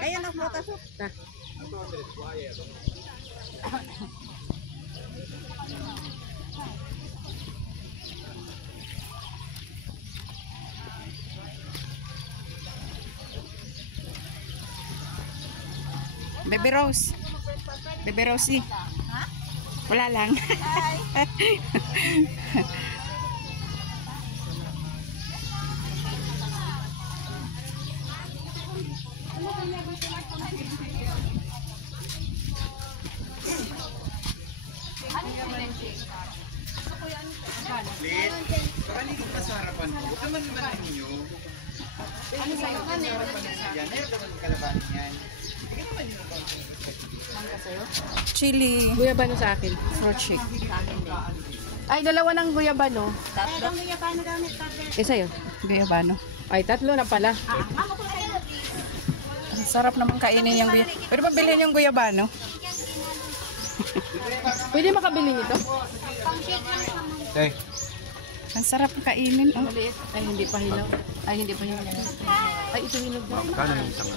Ayan ang butas. Baby Rose. Baby Rosie. Ha? Wala lang. Hi. Please, pakaligid pa sa harapan ko. Huwag naman naman ninyo. Ano sa'yo? Yan, meron naman kalabanin yan. Hindi naman nyo ba? Mangga sa'yo? Chili. Guyabano sa akin. Fruit shake. Ay, dalawa ng guyabano. Tatlo. Guyabano gamit pa. Sa'yo. Guyabano. Ay, tatlo na pala. Ang sarap naman kainin yung guyabano. Pwede ba bilhin yung guyabano? Pwede makabili nito? Okay. Ang sarap kainin. Oh. Maliit. Ay, hindi pa hilaw. Ay, hindi pa hilaw. Ay, ito hilaw ba? Kano yung isang?